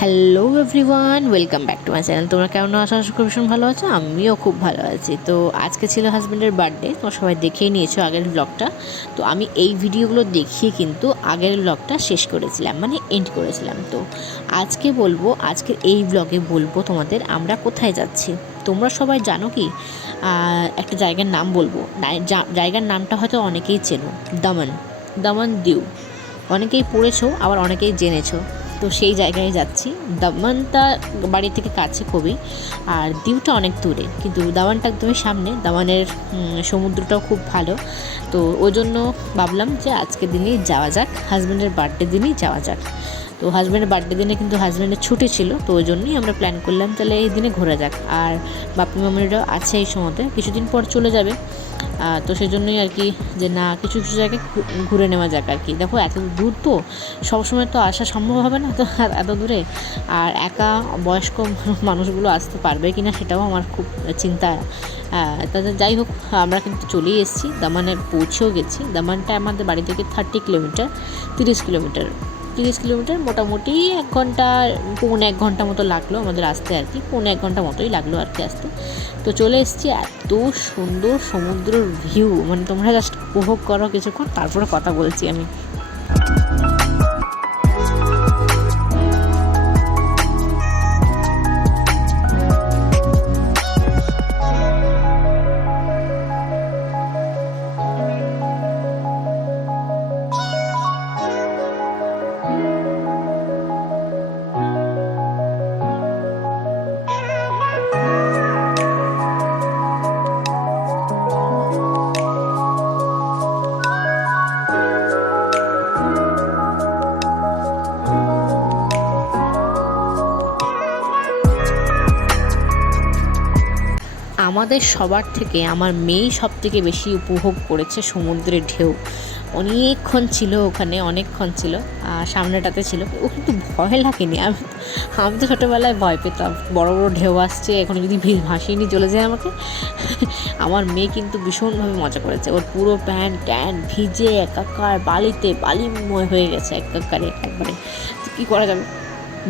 Hello everyone, welcome back to my channel. তোমরা কেমন আছো? আশা করি ভীষণ ভালো আছো। আমিও খুব ভালো আছি। তো আজকে ছিল হাজব্যান্ডের বার্থডে, তোমরা সবাই দেখেই নিয়েছো আগের ব্লগটা। তো আমি এই ভিডিওগুলো দেখিয়ে কিন্তু আগের ব্লগটা শেষ করেছিলাম, মানে এন্ড করেছিলাম। তো আজকে বলবো, আজকের এই ব্লগে বলবো তোমাদের আমরা কোথায় যাচ্ছি। তোমরা সবাই জানো কি, একটা জায়গার নাম বলবো, জায়গার নামটা হয়তো অনেকেই চেনো, দামন। দামন দিউ অনেকেই পড়েছো, আবার অনেকেই জেনেছো। তো সেই জায়গায় যাচ্ছি। দামানটা বাড়ি থেকে কাছে খুবই, আর দিউটা অনেক দূরে, কিন্তু দামানটা একদমই সামনে। দামানের সমুদ্রটাও খুব ভালো। তো ওই জন্য ভাবলাম যে আজকের দিনেই যাওয়া যাক, হাজব্যান্ডের বার্থডে দিনেই যাওয়া যাক। তো হাজব্যান্ডের বার্থডে দিনে কিন্তু হাজব্যান্ডের ছুটি ছিল, তো ওই জন্যই আমরা প্ল্যান করলাম তাহলে এই দিনে ঘোরা যাক। আর বাপি মামিরাও আছে এই সময়তে, কিছুদিন পর চলে যাবে। তো সেই জন্যই আর কি, যে না কিছু কিছু জায়গায় ঘুরে নেওয়া যাক আর কি। দেখো এত দূর তো সবসময় তো আসা সম্ভব হবে না, তো এত দূরে আর একা বয়স্ক মানুষগুলো আসতে পারবে কি না সেটাও আমার খুব চিন্তা। তাদের যাই হোক, আমরা কিন্তু চলেই এসেছি, দামানে পৌঁছেও গেছি। দামানটা আমাদের বাড়ি থেকে 30 কিলোমিটার, 30 কিলোমিটার, 30 কিলোমিটার মোটামুটি 1 ঘন্টা, পৌনে 1 ঘন্টা মতো লাগলো আমাদের আসতে আর কি। পৌনে 1 ঘন্টা মতোই লাগলো আর কি আসতে। তো চলে এসেছি। এত সুন্দর সমুদ্রের ভিউ, মানে তোমরা জাস্ট উপভোগ করো কিছুক্ষণ, তারপরে কথা বলছি আমি। আমাদের সবার থেকে আমার মেয়েই সব থেকে বেশি উপভোগ করেছে সমুদ্রের ঢেউ। অনেকক্ষণ ছিল ওখানে, অনেকক্ষণ ছিল, সামনেটাতে ছিল। ও কিন্তু ভয় লাগেনি। আমি আমি তো ছোটোবেলায় ভয় পেতাম, বড় বড় ঢেউ আসছে, এখন যদি ভাসিয়ে নিয়ে চলে যায় আমাকে। আমার মেয়ে কিন্তু ভীষণভাবে মজা করেছে। ওর পুরো প্যান্ট ট্যান্ট ভিজে একাকার, বালিতে বালিময় হয়ে গেছে একাকারে একবারে। তো কী করা যাবে,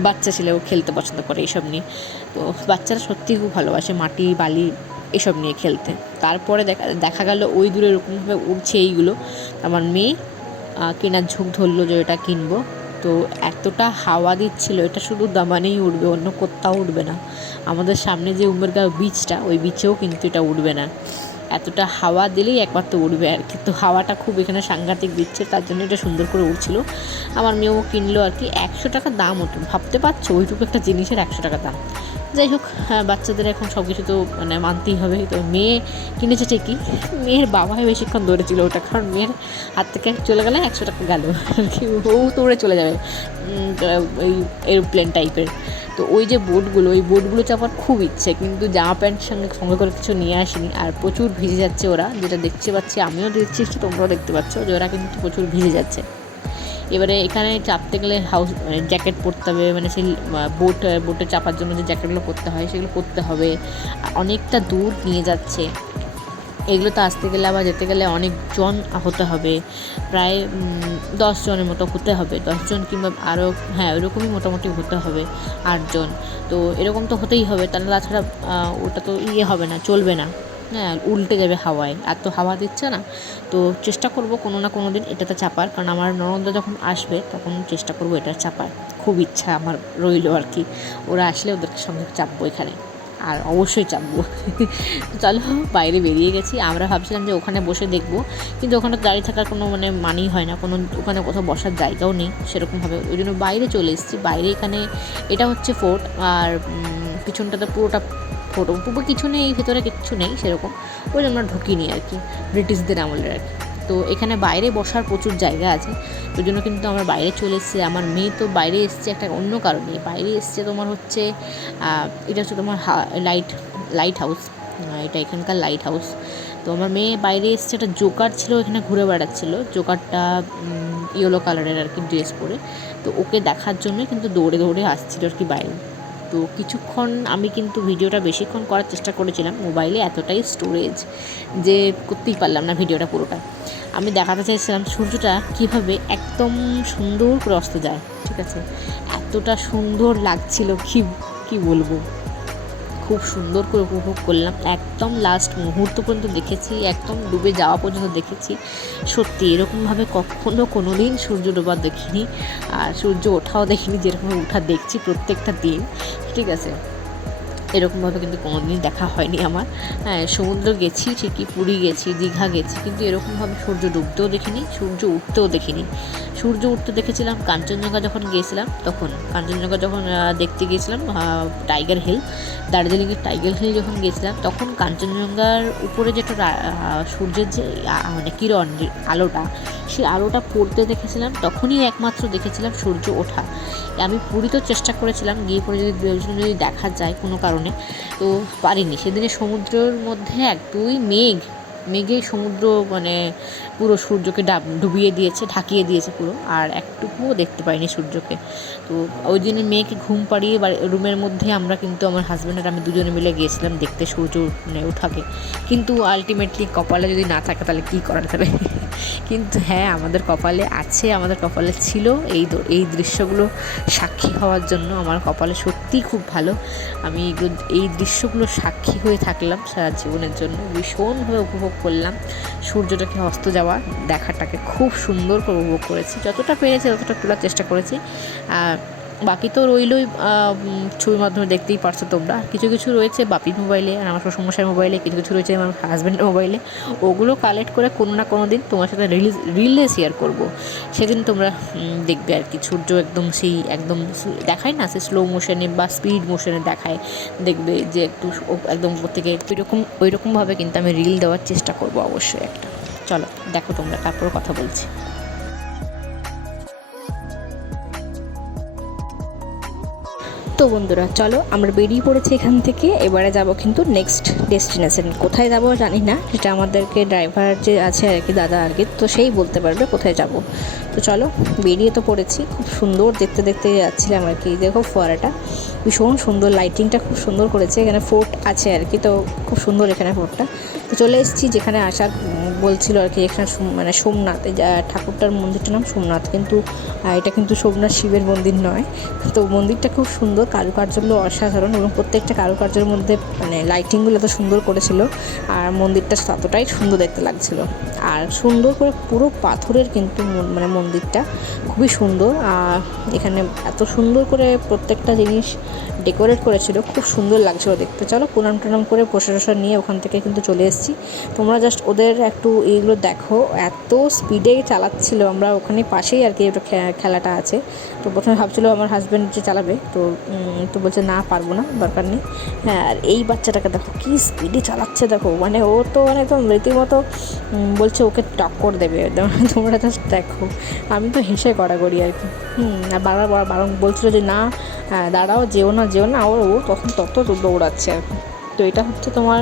বাচ্চা ছেলে, ও খেলতে পছন্দ করে এইসব নিয়ে। তো বাচ্চারা সত্যিই খুব ভালোবাসে মাটি বালি এসব নিয়ে খেলতে। তারপরে দেখা গেল ওই দূরে এরকমভাবে উড়ছে এইগুলো। আমার মেয়ে কেনার ঝোঁক ধরলো যে এটা কিনবো। তো এতটা হাওয়া দিচ্ছিল, এটা শুধু দামানেই উঠবে, অন্য কোথাও উঠবে না। আমাদের সামনে যে উমরগাঁও বিচটা, ওই বিচেও কিন্তু এটা উঠবে না। এতটা হাওয়া দিলেই একমাত্র উঠবে আর কি। তো হাওয়াটা খুব এখানে সাংঘাতিক দিচ্ছে, তার জন্য এটা সুন্দর করে উঠছিল। আমার মেয়েও কিনলো আর কি। 100 টাকা দাম ওঠে, ভাবতে পারছো ওইটুকু একটা জিনিসের 100 টাকা দাম। যাই হোক, বাচ্চাদের এখন সব কিছু তো মানে মানতেই হবে। তো মেয়ে কিনেছে ঠিকই, মেয়ের বাবাই বেশিক্ষণ ধরেছিল ওটা, কারণ মেয়ের হাত থেকে চলে গেলে 100 টাকা গেল আর কি। ও তো উড়ে চলে যাবে ওই এরোপ্লেন টাইপের। তো ওই যে বোটগুলো, ওই বোটগুলো চাপার খুব ইচ্ছে, কিন্তু জামা প্যান্ট সঙ্গে করে কিছু নিয়ে আসিনি। আর প্রচুর ভিজে যাচ্ছে ওরা, যেটা দেখতে পাচ্ছি, আমিও দেখছি, তোমরাও দেখতে পাচ্ছ যে ওরা কিন্তু প্রচুর ভিজে যাচ্ছে। এবারে এখানে চাপতে গেলে মানে জ্যাকেট পরতে হবে, মানে সেই বোটে চাপার জন্য যে জ্যাকেটগুলো পরতে হয় সেগুলো পরতে হবে। অনেকটা দূর নিয়ে যাচ্ছে, এগুলোতে আসতে গেলে আবার যেতে গেলে অনেকজন হতে হবে, প্রায় 10 জনের মতো হতে হবে, 10 জন কিংবা আরও, হ্যাঁ ওইরকমই মোটামুটি হতে হবে, 8 জন। তো এরকম তো হতেই হবে, তাহলে তাছাড়া ওটা তো হবে না, চলবে না। হ্যাঁ, উল্টে যাবে হাওয়ায়, আর তো হাওয়া দিচ্ছে না। তো চেষ্টা করব কোনো না কোনো দিন এটাতে চাপার, কারণ আমার ননদা যখন আসবে তখন চেষ্টা করব এটা চাপার। খুব ইচ্ছা আমার রইল আর কি, ওরা আসলে ওদেরকে সঙ্গে চাপবো এখানে, আর অবশ্যই চাপবো। চলো, বাইরে বেরিয়ে গেছি। আমরা ভাবছিলাম যে ওখানে বসে দেখবো, কিন্তু ওখানে দাঁড়িয়ে থাকার কোনো মানেই হয় না, কোনো ওখানে কোথাও বসার জায়গাও নেই সেরকমভাবে। ওই জন্য বাইরে চলে এসেছি। বাইরে এখানে এটা হচ্ছে ফোর্ট, আর পিছনটাতে পুরোটা ফোর্ট, পুরো কিছু নেই, ভেতরে কিচ্ছু নেই সেরকম। ওই জন্য আমরা ঢুকিনি আর কি, ব্রিটিশদের আমলের আর কি। তো এখানে বাইরে বসার প্রচুর জায়গা আছে, ওই জন্য কিন্তু আমরা বাইরে চলে এসেছি। আমার মেয়ে তো বাইরে এসছে একটা অন্য কারণে, বাইরে এসছে তোমার হচ্ছে, এটা হচ্ছে তোমার লাইট হাউস, এটা এখানকার লাইট হাউস। তো আমার মেয়ে বাইরে এসছে, একটা জোকার ছিল এখানে ঘুরে বেড়াচ্ছিলো, জোকারটা ইয়েলো কালারের আর কি ড্রেস পরে। তো ওকে দেখার জন্য কিন্তু দৌড়ে দৌড়ে আসছিল আর কি বাইরে। তো কিছুক্ষণ আমি কিন্তু ভিডিওটা বেশিক্ষণ করার চেষ্টা করেছিলাম, মোবাইলে এতটাই স্টোরেজ যে করতেই পারলাম না ভিডিওটা পুরোটা। আমি দেখাতে চাইছিলাম সূর্যটা কীভাবে একদম সুন্দর করে অস্ত যায়, ঠিক আছে। এতটা সুন্দর লাগছিল কি কি বলবো, খুব সুন্দর করে উপভোগ করলাম। একদম লাস্ট মুহূর্ত পর্যন্ত দেখেছি, একদম ডুবে যাওয়া পর্যন্ত দেখেছি। সত্যি এরকমভাবে কখনো কোনো দিন সূর্য ডোবা দেখিনি, আর সূর্য ওঠাও দেখিনি, যেরকম ওঠা দেখছি প্রত্যেকটা দিন, ঠিক আছে, এরকমভাবে কিন্তু কোনো দিনই দেখা হয়নি আমার। হ্যাঁ, সমুদ্র গেছি ঠিকই, পুরী গেছি, দীঘা গেছি, কিন্তু এরকমভাবে সূর্য ডুবতেও দেখিনি, সূর্য উঠতেও দেখিনি। সূর্য উঠতে দেখেছিলাম কাঞ্চনজঙ্ঘা যখন গিয়েছিলাম, তখন কাঞ্চনজঙ্ঘা যখন দেখতে গিয়েছিলাম, টাইগার হিল, দার্জিলিংয়ের টাইগার হিল যখন গিয়েছিলাম, তখন কাঞ্চনজঙ্ঘার উপরে যেটা সূর্যের যে মানে কিরণ, আলোটা, সেই আলোটা পড়তে দেখেছিলাম, তখনই একমাত্র দেখেছিলাম সূর্য ওঠা। আমি পুরীতেও চেষ্টা করেছিলাম, গিয়ে পরে যদি দেখা যায় কোনো কারণে, তো পারিনি। সেদিনে সমুদ্রের মধ্যে দুই মেঘে সমুদ্র মানে পুরো সূর্যকে ডুবিয়ে দিয়েছে, ঢাকিয়ে দিয়েছে পুরো, আর একটুকুও দেখতে পাইনি সূর্যকে। তো ওই দিনে মেয়েকে ঘুম পাড়িয়ে রুমের মধ্যে আমরা কিন্তু আমার হাজব্যান্ড আর আমি দুজনে মিলে গিয়েছিলাম দেখতে সূর্য মানে ওঠাকে। কিন্তু আলটিমেটলি কপালে যদি না থাকে তাহলে কী করা যাবে। কিন্তু হ্যাঁ, আমাদের কপালে আছে, আমাদের কপালে ছিল এই দৃশ্যগুলো সাক্ষী হওয়ার জন্য। আমার কপালে সত্যিই খুব ভালো, আমি এই দৃশ্যগুলো সাক্ষী হয়ে থাকলাম সারা জীবনের জন্য। ভীষণভাবে উপভোগ করলাম সূর্যটাকে অস্ত যাওয়া দেখাটাকে, খুব সুন্দর করে উপভোগ করেছি, যতটা পেরেছি ততটা তোলার চেষ্টা করেছি। বাকি তো রইলই ছবির মাধ্যমে দেখতেই পারছো তোমরা। কিছু কিছু রয়েছে বাপির মোবাইলে আর আমার শ্বশুরমশাইয়ের মোবাইলে, কিছু কিছু রয়েছে আমার হাজব্যান্ডের মোবাইলে। ওগুলো কালেক্ট করে কোনো না কোনো দিন তোমার সাথে রিলে শেয়ার করব। সেদিন তোমরা দেখবে আর কি, সূর্য একদম সেই একদম দেখায় না, সে স্লো মোশনে বা স্পিড মোশনে দেখায়, দেখবে যে একটু একদম উপর থেকে ওইরকমভাবে কিন্তু আমি রিল দেওয়ার চেষ্টা করব অবশ্যই একটা। চলো দেখো তোমরা, তারপর কথা বলছি। তো বন্ধুরা চলো, আমরা বেরিয়ে পড়েছি এখান থেকে। এবারে যাব কিন্তু নেক্সট ডেস্টিনেশন, কোথায় যাব জানি না, সেটা আমাদেরকে ড্রাইভার যে আছে আর কি, দাদা আর কি, তো সেই বলতে পারবে কোথায় যাব। তো চলো, বেরিয়ে তো পড়েছি। খুব সুন্দর দেখতে দেখতে যাচ্ছিলাম আর কি। দেখো ফোয়ারাটা ভীষণ সুন্দর, লাইটিংটা খুব সুন্দর করেছে, এখানে ফোর্ট আছে আর কি, তো খুব সুন্দর এখানে ফোর্টটা। তো চলে এসেছি যেখানে আসার বলছিল আর কি, এখানে মানে সোমনাথ, ঠাকুরটার মন্দিরটার নাম সোমনাথ, কিন্তু এটা কিন্তু সোমনাথ শিবের মন্দির নয়। তো মন্দিরটা খুব সুন্দর, কারুকার্যগুলো অসাধারণ, এবং প্রত্যেকটা কারুকার্যের মধ্যে মানে লাইটিংগুলো এত সুন্দর করেছিল, আর মন্দিরটা ততটাই সুন্দর দেখতে লাগছিল। আর সুন্দর করে পুরো পাথরের কিন্তু মানে মন্দিরটা খুবই সুন্দর, আর এখানে এত সুন্দর করে প্রত্যেকটা জিনিস ডেকোরেট করেছিল, খুব সুন্দর লাগছিল দেখতে। চলো প্রণাম টনাম করে প্রসাদ নিয়ে ওখান থেকে কিন্তু চলে এসেছি। তোমরা জাস্ট ওদের একটু এইগুলো দেখো, এত স্পিডে চালাচ্ছিল। আমরা ওখানে পাশেই আর কি একটা খেলাটা আছে, তো প্রথমে ভাবছিলো আমার হাজব্যান্ড যে চালাবে, তো বলছে না পারবো না, দরকার নেই। হ্যাঁ, আর এই বাচ্চাটাকে দেখো কী স্পিডে চালাচ্ছে, দেখো মানে ও তো মানে একদম রীতিমতো বলছে ওকে টক্কর দেবে। তোমরা জাস্ট দেখো, আমি তো হেসে কড়াকড়ি আর কি। আর বারবার বলছিল যে না দাঁড়াও, যেও না আর ও তখন তত দৌড়াচ্ছে আর কি। তো এটা হচ্ছে তোমার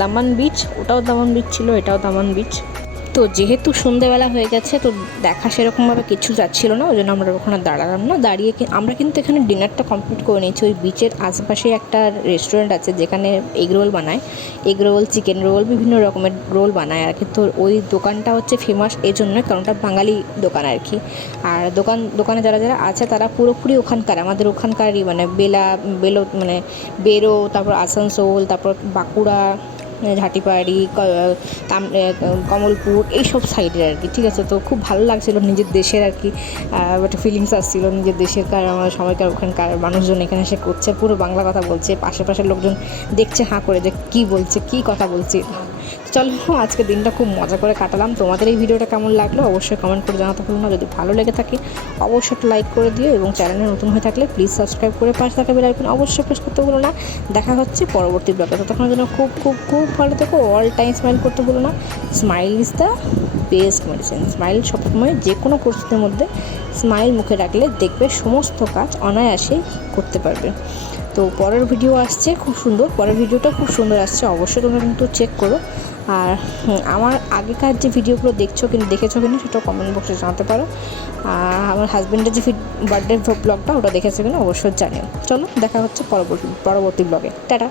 দামান বিচ, ওটাও দামান বিচ ছিল, এটাও দামান বিচ। তো যেহেতু সন্ধেবেলা হয়ে গেছে, তো দেখা সেরকমভাবে কিছু যাচ্ছিল না, ওই জন্য আমরা ওখানে দাঁড়ালাম না। দাঁড়িয়ে আমরা কিন্তু এখানে ডিনারটা কমপ্লিট করে নিয়েছি। ওই বিচের আশেপাশে একটা রেস্টুরেন্ট আছে যেখানে এগ রোল বানায়, এগ রোল, চিকেন রোল, বিভিন্ন রকমের রোল বানায় আর কি। তো ওই দোকানটা হচ্ছে ফেমাস এই জন্য, কারণ ওটা বাঙালি দোকান আর কি। আর দোকানে যারা যারা আছে তারা পুরোপুরি ওখানকার, আমাদের ওখানকারই, মানে মানে বেরো, তারপর আসানসোল, তারপর বাঁকুড়া, ঝাটিপাড়ি, কমলপুর, এইসব সাইডের আর কি, ঠিক আছে। তো খুব ভালো লাগছিলো, নিজের দেশের আর কি একটা ফিলিংস আসছিলো, নিজের দেশের আমার সময়কার ওখানকার মানুষজন এখানে এসে করছে, পুরো বাংলা কথা বলছে, পাশের লোকজন দেখছে হাঁ করে যে কী বলছে, কী কথা বলছে। চলো, আজকে দিনটা খুব মজা করে কাটালাম। তোমাদের এই ভিডিওটা কেমন লাগলো অবশ্যই কমেন্ট করে জানাতে ভুলো না। যদি ভালো লেগে থাকে অবশ্যই একটা লাইক করে দিও, এবং চ্যানেলে নতুন হয়ে থাকলে প্লিজ সাবস্ক্রাইব করে পাশে থাকা বেল আইকন অবশ্যই প্রেস করতে ভুলো না। দেখা হচ্ছে পরবর্তী ব্লগে, ততক্ষণের জন্য খুব খুব খুব ভালো থেকো। অল টাইম স্মাইল করতে ভুলো না। Smile is the best medicine. Smile সবসময় যে কোনো পরিস্থিতির মধ্যে স্মাইল মুখে রাখলে দেখবে সমস্ত কাজ অনায়াসেই করতে পারবে। তো পরের ভিডিও আসছে খুব সুন্দর, পরের ভিডিওটা খুব সুন্দর আসছে, অবশ্যই তোমরা কিন্তু চেক করো। আর আমার আগেকার যে ভিডিওগুলো দেখেছো কিনা সেটাও কমেন্ট বক্সে জানাতে পারো। আর আমার হাজব্যান্ডের যে বার্থডে ব্লগটা ওটা দেখেছো কিনা অবশ্যই জানিও। চলো দেখা হচ্ছে পরবর্তী ব্লগে। টাটা।